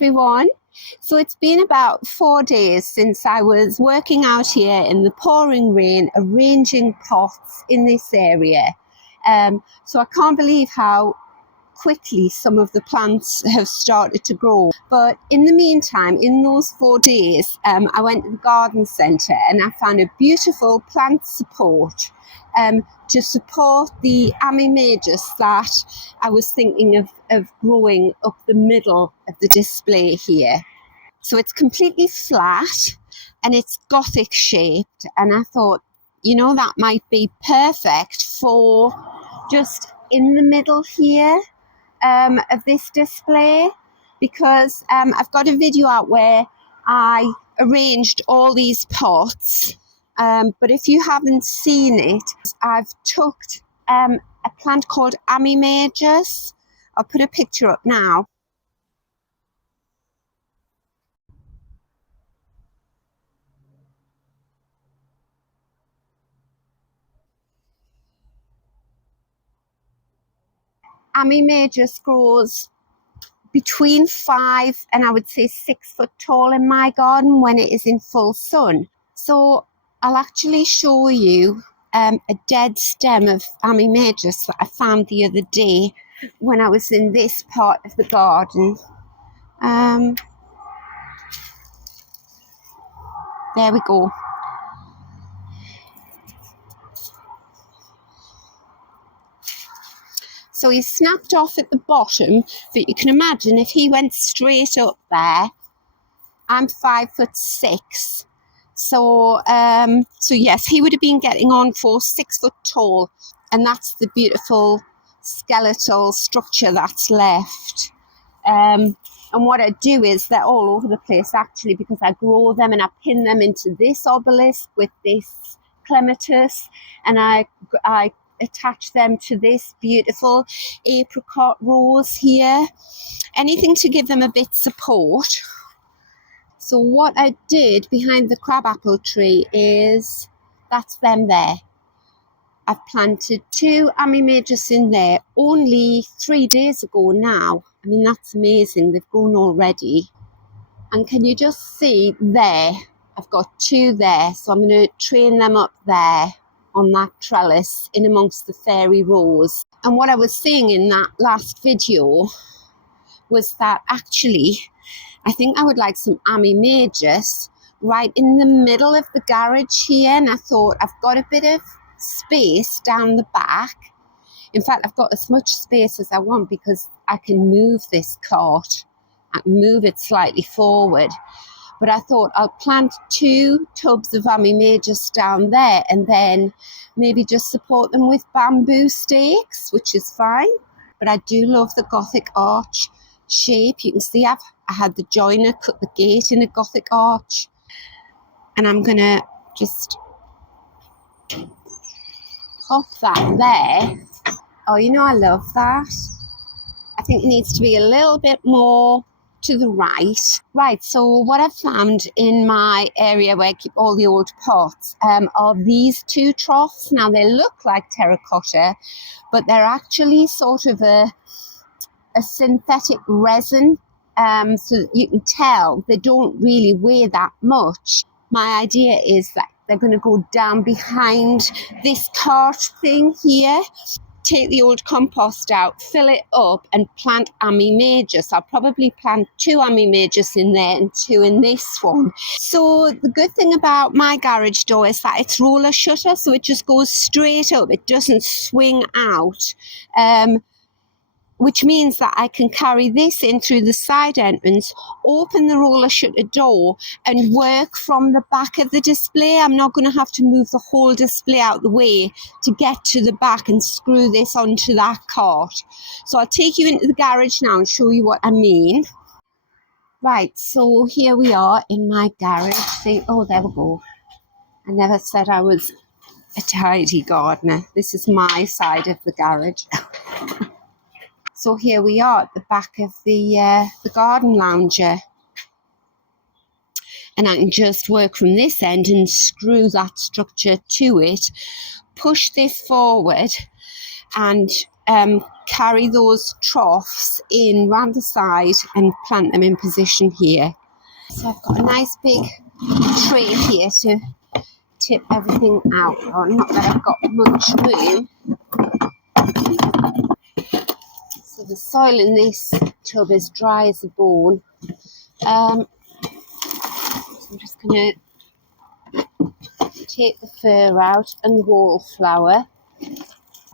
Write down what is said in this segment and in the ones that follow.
everyone. So it's been about 4 days since I was working out here in the pouring rain, arranging pots in this area. So I can't believe how quickly some of the plants have started to grow. But in the meantime, in those 4 days, I went to the garden centre and I found a beautiful plant support to support the Ammi Majus that I was thinking of growing up the middle of the display here. So it's completely flat and it's Gothic shaped, and I thought, you know, that might be perfect for just in the middle here of this display, because I've got a video out where I arranged all these pots, but if you haven't seen it, I've tucked a plant called Ammi Majus. I'll put a picture up now. Ammi Majus grows between 5 and I would say 6 foot tall in my garden when it is in full sun. So I'll actually show you a dead stem of Ammi Majus that I found the other day when I was in this part of the garden. There we go. So he's snapped off at the bottom, but you can imagine if he went straight up there, I'm 5'6". So yes, he would have been getting on for 6 foot tall, and that's the beautiful skeletal structure that's left. And what I do is they're all over the place actually, because I grow them and I pin them into this obelisk with this Clematis, and I attach them to this beautiful apricot rose here. Anything to give them a bit support. So what I did behind the crabapple tree is, that's them there. I've planted 2 Ammi Majus in there only 3 days ago now. I mean, that's amazing. They've grown already. And can you just see there? I've got 2 there. So I'm going to train them up there on that trellis in amongst the fairy rose. And what I was saying in that last video was that actually I think I would like some Ammi Majus right in the middle of the garage here. And I thought, I've got a bit of space down the back. In fact, I've got as much space as I want because I can move this cart. I can move it slightly forward. But I thought I'll plant 2 tubs of Ammi Majus down there and then maybe just support them with bamboo stakes, which is fine. But I do love the Gothic arch shape. You can see I had the joiner cut the gate in a Gothic arch. And I'm going to just pop that there. Oh, you know, I love that. I think it needs to be a little bit more to the right. Right, so what I've found in my area where I keep all the old pots are these 2 troughs. Now they look like terracotta, but they're actually sort of a synthetic resin, so you can tell they don't really weigh that much. My idea is that they're going to go down behind this cart thing here. Take the old compost out, fill it up and plant Ammi Majus. I'll probably plant 2 Ammi Majus in there and 2 in this one. So the good thing about my garage door is that it's roller shutter, so it just goes straight up. It doesn't swing out, which means that I can carry this in through the side entrance, open the roller shutter door and work from the back of the display. I'm not going to have to move the whole display out the way to get to the back and screw this onto that cart. So I'll take you into the garage now and show you what I mean. Right, so here we are in my garage. See, oh, there we go. I never said I was a tidy gardener. This is my side of the garage. So here we are at the back of the garden lounger. And I can just work from this end and screw that structure to it, push this forward and carry those troughs in round the side and plant them in position here. So I've got a nice big tray here to tip everything out on. Not that I've got much room. So the soil in this tub is dry as a bone. So I'm just going to take the fur out and the wallflower.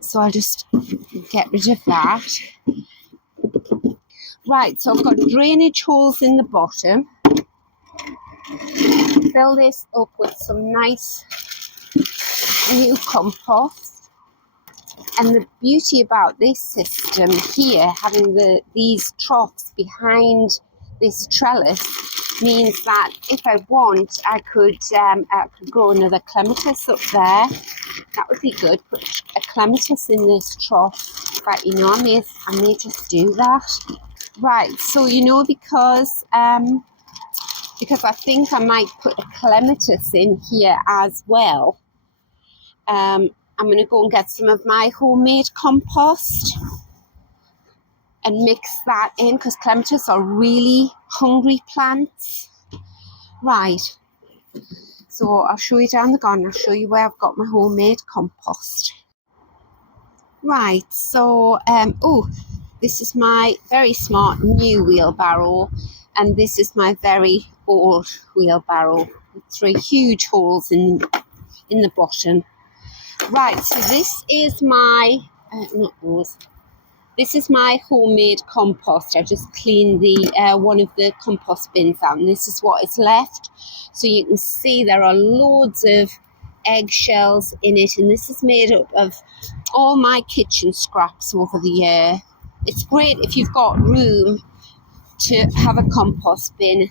So I'll just get rid of that. Right, so I've got drainage holes in the bottom. Fill this up with some nice new compost. And the beauty about this system here, having these troughs behind this trellis, means that if I want, I could grow another clematis up there. That would be good. Put a clematis in this trough. But I may just do that. Right, so because I think I might put a clematis in here as well. I'm going to go and get some of my homemade compost and mix that in, because clematis are really hungry plants. Right, so I'll show you down the garden. I'll show you where I've got my homemade compost. Right, so this is my very smart new wheelbarrow, and this is my very old wheelbarrow with 3 huge holes in the bottom. Right, so this is my this is my homemade compost. I just cleaned the one of the compost bins out, and this is what is left. So you can see there are loads of eggshells in it, and this is made up of all my kitchen scraps over the year. It's great if you've got room to have a compost bin,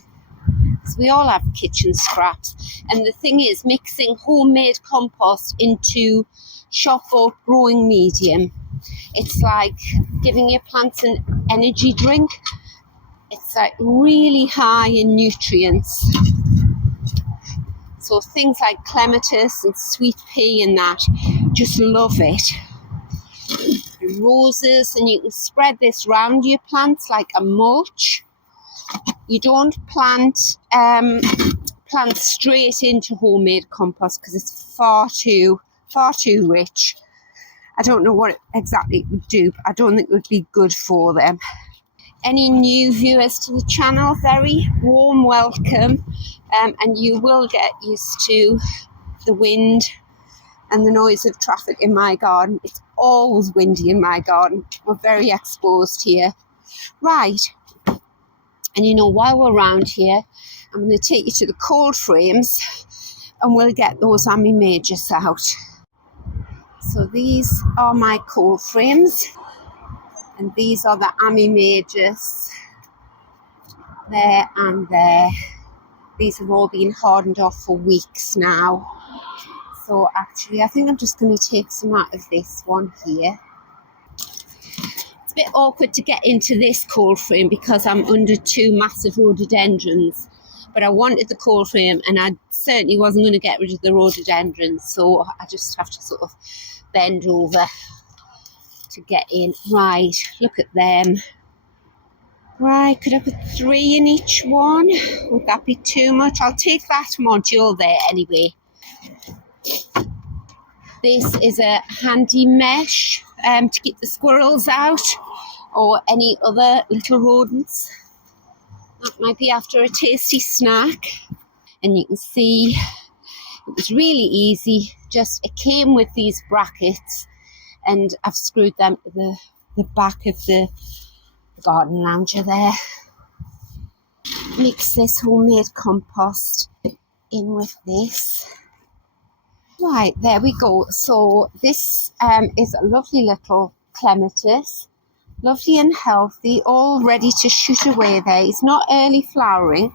because we all have kitchen scraps. And the thing is, mixing homemade compost into shop bought growing medium, it's like giving your plants an energy drink. It's like really high in nutrients. So things like clematis and sweet pea and that, just love it. And roses, and you can spread this round your plants like a mulch. You don't plant straight into homemade compost because it's far too rich. I don't know what exactly it would do, but I don't think it would be good for them. Any new viewers to the channel, very warm welcome, and you will get used to the wind and the noise of traffic in my garden. It's always windy in my garden. We're very exposed here. Right, and while we're around here, I'm going to take you to the cold frames and we'll get those Ammi Majus out. So these are my cold frames, and these are the Ammi Majus there and there. These have all been hardened off for weeks now. So actually, I think I'm just going to take some out of this one here. It's a bit awkward to get into this cold frame because I'm under 2 massive rhododendrons. But I wanted the cold frame, and I certainly wasn't going to get rid of the rhododendrons. So I just have to sort of bend over to get in. Right, look at them. Right, could I put 3 in each one? Would that be too much? I'll take that module there anyway. This is a handy mesh to keep the squirrels out or any other little rodents that might be after a tasty snack. And you can see it was really easy. It came with these brackets, and I've screwed them to the back of the garden lounger there. Mix this homemade compost in with this. Right, there we go. So this is a lovely little clematis, lovely and healthy, all ready to shoot away there. It's not early flowering,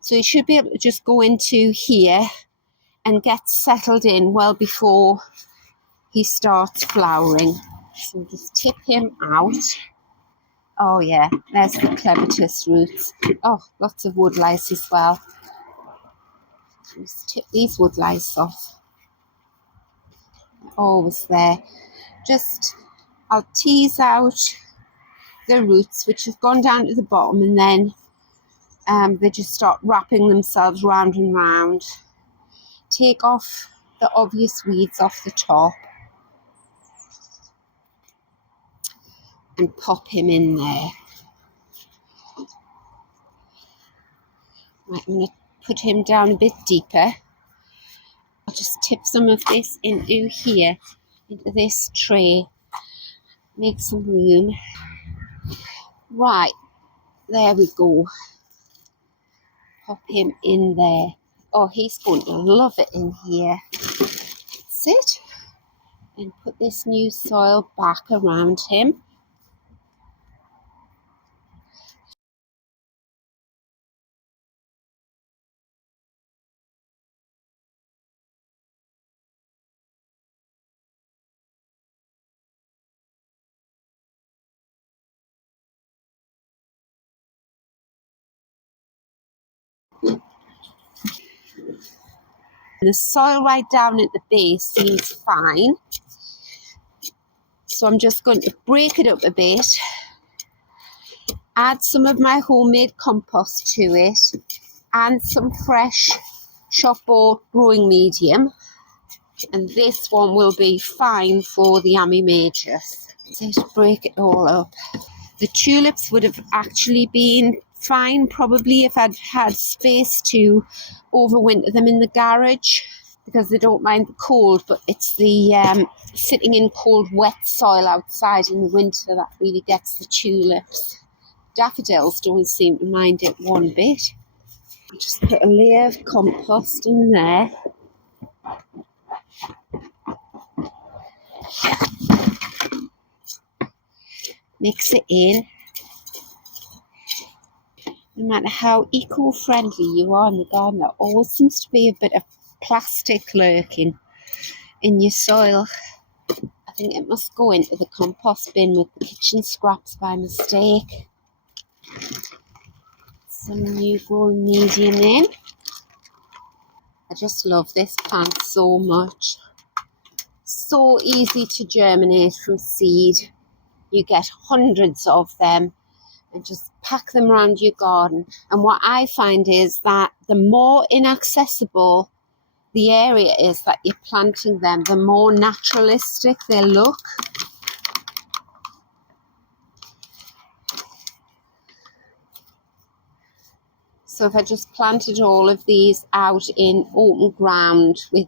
so you should be able to just go into here and get settled in well before he starts flowering. So just tip him out. Oh yeah, there's the clematis roots. Oh, lots of woodlice as well. Just tip these woodlice off. Always there. Just I'll tease out the roots, which have gone down to the bottom, and then they just start wrapping themselves round and round. Take off the obvious weeds off the top and pop him in there. Right, I'm going to put him down a bit deeper. I'll just tip some of this into here, into this tray. Make some room. Right, there we go. Pop him in there. Oh, he's going to love it in here. That's it. And put this new soil back around him. The soil right down at the base seems fine. So I'm just going to break it up a bit. Add some of my homemade compost to it. And some fresh shop bought growing medium. And this one will be fine for the Ammi Majus. Just break it all up. The tulips would have actually been fine probably if I'd had space to overwinter them in the garage, because they don't mind the cold, but it's the sitting in cold wet soil outside in the winter that really gets the tulips. Daffodils don't seem to mind it one bit. Just put a layer of compost in there. Mix it in. No matter how eco-friendly you are in the garden, there always seems to be a bit of plastic lurking in your soil. I think it must go into the compost bin with the kitchen scraps by mistake. Some new growing medium in. I just love this plant so much. So easy to germinate from seed. You get hundreds of them and just pack them around your garden. And what I find is that the more inaccessible the area is that you're planting them, the more naturalistic they look. So if I just planted all of these out in open ground with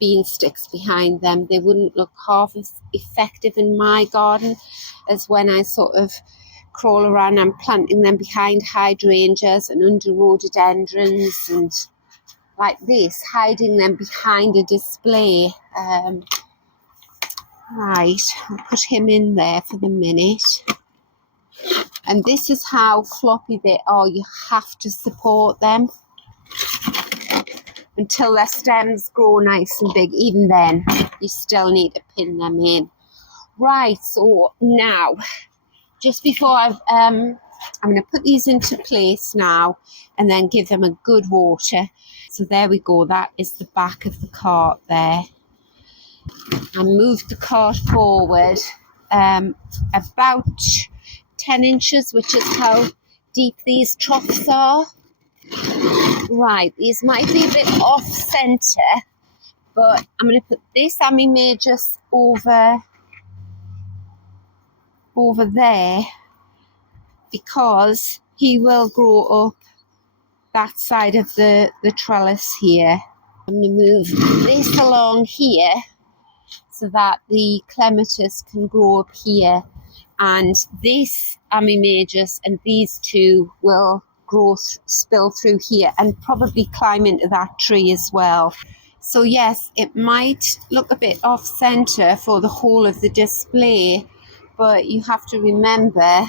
bean sticks behind them, they wouldn't look half as effective in my garden as when I sort of crawl around and planting them behind hydrangeas and under rhododendrons and like this, hiding them behind a display. Right, I'll put him in there for the minute. And this is how floppy they are. You have to support them until their stems grow nice and big. Even then, you still need to pin them in. Right, so now, just before I'm going to put these into place now and then give them a good water. So there we go. That is the back of the cart there. I moved the cart forward about 10 inches, which is how deep these troughs are. Right, these might be a bit off centre, but I'm going to put this Ammi Majus over there because he will grow up that side of the trellis here. I'm going to move this along here so that the Clematis can grow up here, and this Ammi Majus and these two will spill through here and probably climb into that tree as well. So yes, it might look a bit off centre for the whole of the display, but you have to remember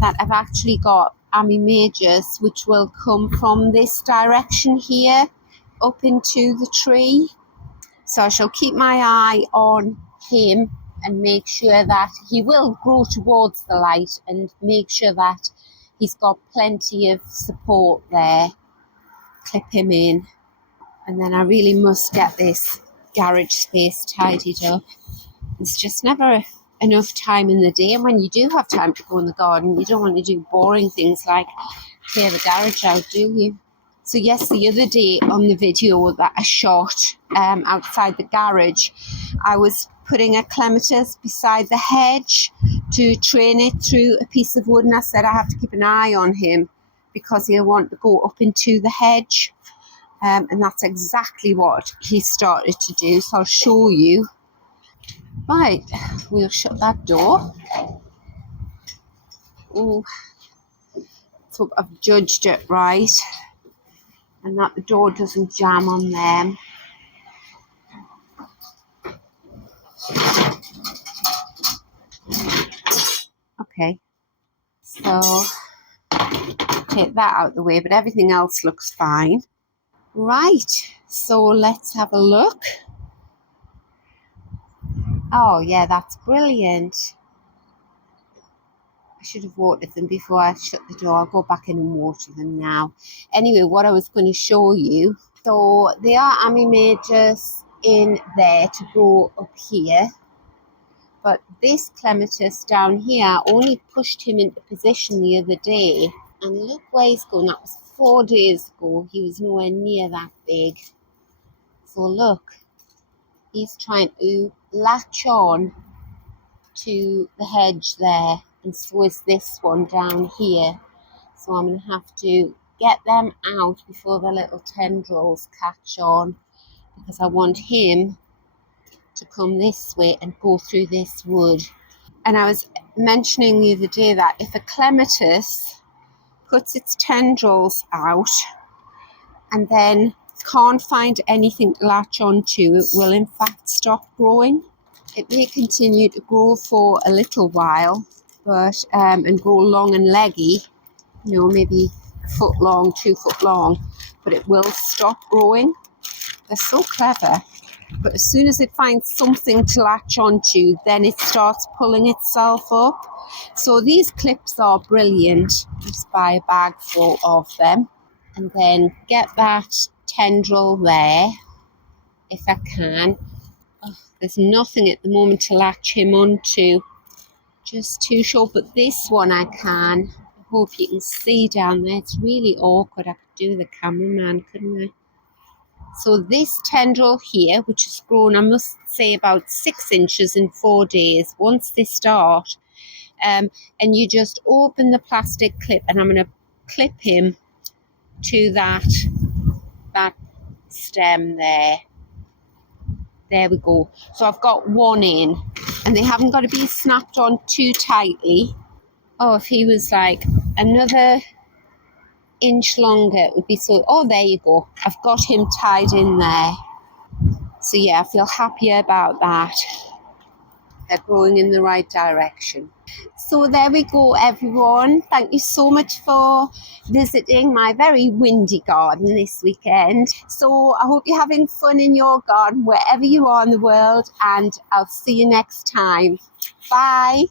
that I've actually got Ammi Majus which will come from this direction here up into the tree. So I shall keep my eye on him and make sure that he will grow towards the light and make sure that he's got plenty of support there. Clip him in. And then I really must get this garage space tidied up. There's just never enough time in the day, and when you do have time to go in the garden, you don't want to do boring things like clear the garage out, do you? So yes, the other day on the video that I shot outside the garage, I was putting a clematis beside the hedge to train it through a piece of wood, and I said I have to keep an eye on him because he'll want to go up into the hedge, and that's exactly what he started to do. So I'll show you. Right, we'll shut that door. Oh, let's hope I've judged it right and that the door doesn't jam on them. Okay, so take that out of the way, but everything else looks fine. Right, so let's have a look. Oh yeah, that's brilliant. I should have watered them before I shut the door. I'll go back in and water them now. Anyway, what I was going to show you, so they are Ammi Majus in there to grow up here, but this clematis down here only pushed him into position the other day, and look where he's going. That was 4 days ago. He was nowhere near that big. So look, he's trying to latch on to the hedge there, and so is this one down here. So I'm going to have to get them out before the little tendrils catch on, because I want him to come this way and go through this wood. And I was mentioning the other day that if a clematis puts its tendrils out and then can't find anything to latch onto, it will in fact stop growing. It may continue to grow for a little while, but and grow long and leggy, you know, maybe a foot long, 2 foot long, but it will stop growing. They're so clever. But as soon as it finds something to latch onto, then it starts pulling itself up. So these clips are brilliant. Just buy a bag full of them and then get that tendril there if I can. Oh, there's nothing at the moment to latch him onto, just too short, but this one I can. I hope you can see down there. It's really awkward. I could do the cameraman, couldn't I? So this tendril here, which has grown, I must say, about 6 inches in 4 days, once they start, and you just open the plastic clip, and I'm going to clip him to that stem there. There we go. So I've got one in, and they haven't got to be snapped on too tightly. Oh, if he was like another inch longer, it would be so. Oh, there you go. I've got him tied in there. So yeah, I feel happier about that. They're growing in the right direction. So there we go, everyone. Thank you so much for visiting my very windy garden this weekend. So I hope you're having fun in your garden wherever you are in the world, and I'll see you next time. Bye.